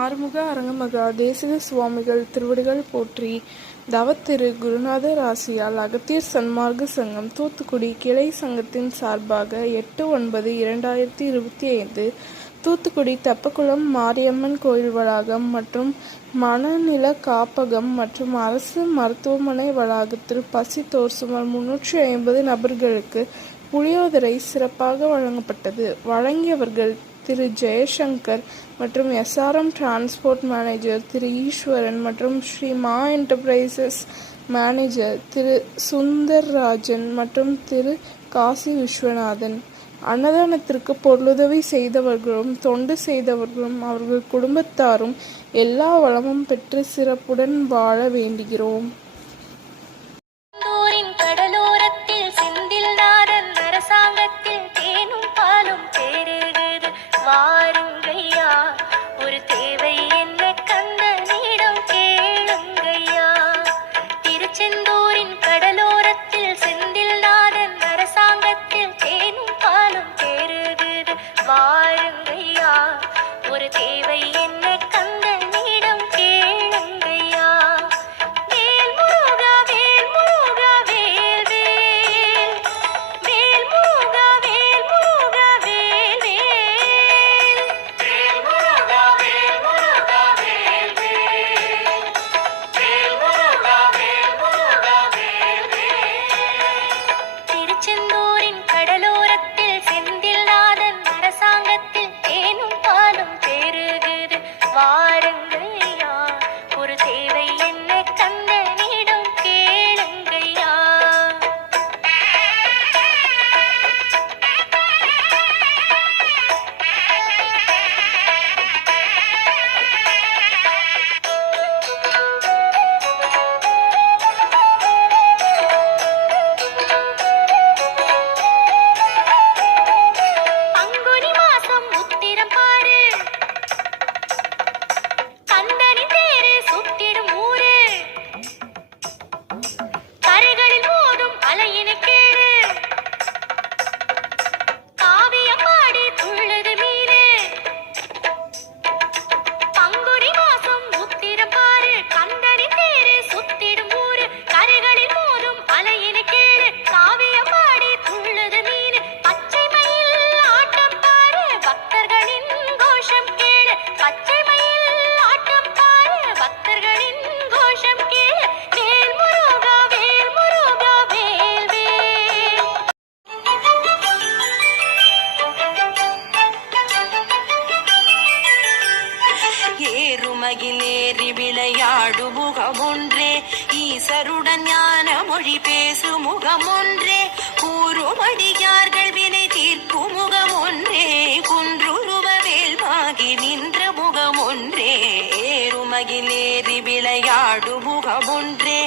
ஆறுமுக அரங்கமகா தேசிக சுவாமிகள் திருவடிகள் போற்றி. தவத்திரு குருநாதர் ஆசியால் அகத்தியர் சன்மார்க்க சங்கம் தூத்துக்குடி கிளை சங்கத்தின் சார்பாக 8/9/2025 தூத்துக்குடி தெப்பக்குளம் மாரியம்மன் கோயில் வளாகம் மற்றும் மனநல காப்பகம் மற்றும் அரசு மருத்துவமனை வளாகத்தில் பசித்தோர் சுமார் 350 நபர்களுக்கு புளியோதரை சிறப்பாக வழங்கப்பட்டது. வழங்கியவர்கள் திரு ஜெயசங்கர் மற்றும் SRM டிரான்ஸ்போர்ட் மேனேஜர் திரு ஈஸ்வரன் மற்றும் ஸ்ரீ மா என்டர்பிரைசஸ் மேனேஜர் திரு சுந்தர்ராஜன் மற்றும் திரு காசி விஸ்வநாதன். அன்னதானத்திற்கு பொருளுதவி செய்தவர்களும் தொண்டு செய்தவர்களும் அவர்கள் குடும்பத்தாரும் எல்லா வளமும் பெற்று சிறப்புடன் வாழ வேண்டுகிறோம். ஏறுமகிலேறி விளையாடு முகமொன்றே, ஈசருடன் ஞான மொழி பேசு முகமொன்றே, கூறுமடியார்கள் வினை தீர்க்கும் முகமொன்றே, குன்றுருவ வேல்மாகி நின்ற முகமொன்றே. ஏறுமகிலேறி விளையாடு முகமொன்றே,